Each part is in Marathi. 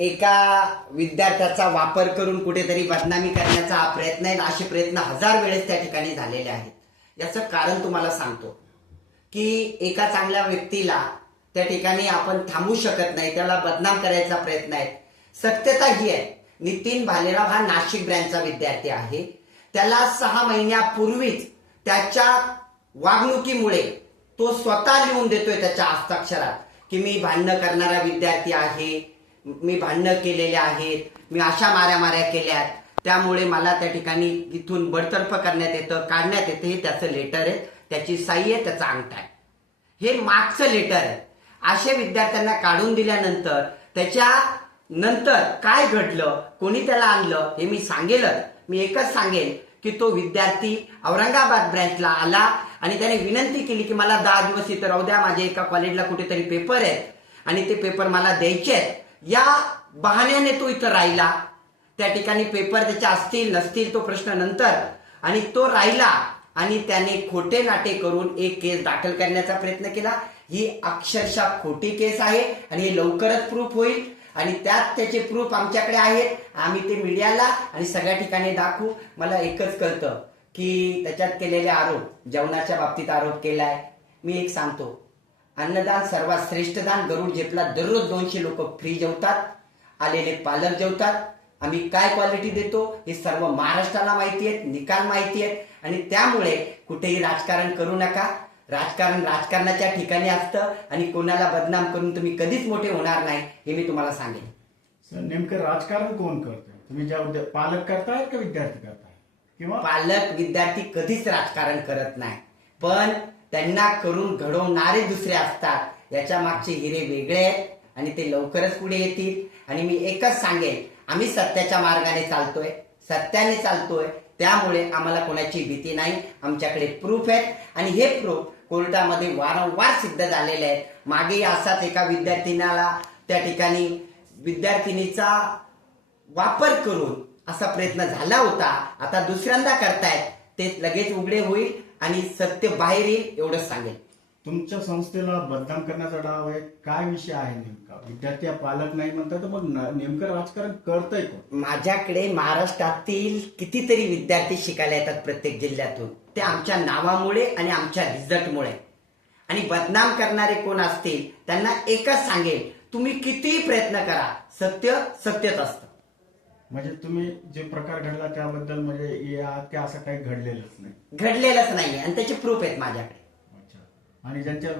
एका विद्यार्थ्याचा वापर करून कुठेतरी बदनामी करण्याचा हा प्रयत्न आहे. असे प्रयत्न हजार वेळेस त्या ठिकाणी झालेले आहेत. याचं कारण तुम्हाला सांगतो की एका चांगल्या व्यक्तीला त्या ठिकाणी आपण थांबवू शकत नाही, त्याला बदनाम करायचा प्रयत्न आहे. सत्यता ही आहे, नितीन भालेराव हा नाशिक ब्रँचचा विद्यार्थी आहे. त्याला 6 महिन्यापूर्वीच त्याच्या वागणुकीमुळे तो स्वतः लिहून देतोय त्याच्या हस्ताक्षरात की मी भांडणं करणारा विद्यार्थी आहे, मी भांडणं केलेले आहेत, मी अशा माऱ्या केल्यात, त्यामुळे मला त्या ठिकाणी इथून बडतर्फ करण्यात येतं, काढण्यात येतं. हे त्याचं लेटर आहे, त्याची सही आहे, त्याचा अंगठा आहे. हे मागचं लेटर आहे. अशा विद्यार्थ्यांना काढून दिल्यानंतर त्याच्या नंतर काय घडलं, कोणी त्याला आणलं हे मी सांगेलच. मी एकच सांगेन की तो विद्यार्थी औरंगाबाद ब्रँचला आला आणि त्याने विनंती केली की मला 10 दिवस इथं राहू द्या, माझ्या एका कॉलेजला कुठेतरी पेपर आहेत आणि ते पेपर मला द्यायचे आहेत. या बहाण्याने तो इथं राहिला. त्या ठिकाणी पेपर त्याचे असतील नसतील तो प्रश्न नंतर, आणि तो राहिला आणि त्याने खोटे नाटे करून एक केस दाखल करण्याचा प्रयत्न केला. ही अक्षरशः खोटी केस आहे आणि हे लवकरच प्रूफ होईल आणि त्यात त्याचे प्रूफ आमच्याकडे आहेत. आम्ही ते मीडियाला आणि सगळ्या ठिकाणी दाखवू. मला एकच कळतं की त्याच्यात केलेले आरोप, जेवणाच्या बाबतीत आरोप केलाय. मी एक सांगतो, अन्नदान सर्वात श्रेष्ठ दान. गरुड झेपला दररोज 200 लोक फ्री जेवतात, आलेले पालक जेवतात. आम्ही काय क्वालिटी देतो हे सर्व महाराष्ट्राला माहिती आहे, निकाल माहिती आहेत. आणि त्यामुळे कुठेही राजकारण करू नका. राजकारण राजकारणाच्या ठिकाणी असतं आणि कोणाला बदनाम करून तुम्ही कधीच मोठे होणार नाही, हे मी तुम्हाला सांगेन. सर, नेमकं राजकारण कोण करतंय? तुम्ही ज्या पालक करताय का विद्यार्थी करताय? किंवा पालक विद्यार्थी कधीच राजकारण करत नाही, पण त्यांना करून घडवणारे दुसरे असतात. याच्या मागचे हिरे वेगळे आहेत आणि ते लवकरच पुढे येतील. आणि मी एकच सांगेन, आम्ही सत्याच्या मार्गाने चालतोय, सत्याने चालतोय, त्यामुळे आम्हाला कोणाची भीती नाही. आमच्याकडे प्रूफ आहेत आणि हे प्रूफ कोर्टामध्ये वारंवार सिद्ध झालेले आहेत. मागे असाच एका विद्यार्थिनीला त्या ठिकाणी विद्यार्थिनीचा वापर करून असा प्रयत्न झाला होता. आता दुसऱ्यांदा करतायत, ते लगेच उघडे होईल आणि सत्य बाहेर येईल, एवढंच सांगेल. तुमच्या संस्थेला बदनाम करण्याचा डाव आहे, काय विषय आहे नेमका? विद्यार्थी पालक नाही म्हणतात, तर मग नेमकं राजकारण करतंय कोण? माझ्याकडे महाराष्ट्रातील कितीतरी विद्यार्थी शिकायला येतात प्रत्येक जिल्ह्यातून. ते आमच्या नावामुळे आणि आमच्या रिझल्टमुळे. आणि बदनाम करणारे कोण असतील त्यांना एकच सांगेल, तुम्ही कितीही प्रयत्न करा, सत्य सत्यच असतं. म्हणजे तुम्ही जे प्रकार घडला त्याबद्दल म्हणजे असं काही घडलेलंच नाही? घडलेलंच नाहीये आणि त्याचे प्रूफ आहेत माझ्याकडे. अच्छा. आणि ज्यांच्या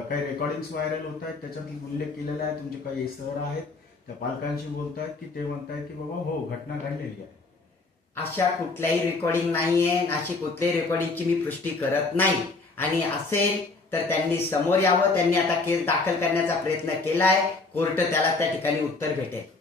काही रेकॉर्डिंग व्हायरल होत आहेत त्याच्यात उल्लेख केलेला आहे, तुमचे काही सर आहेत त्या पालकांशी बोलतायत की ते म्हणतायत की बाबा हो घटना घडलेली आहे? अशा कुठल्याही रेकॉर्डिंग नाहीये, अशी कुठल्याही रेकॉर्डिंगची मी पुष्टी करत नाही. आणि असेल तर त्यांनी समोर यावं. त्यांनी आता केस दाखल करण्याचा प्रयत्न केलाय, कोर्ट त्याला त्या ठिकाणी उत्तर भेटेल.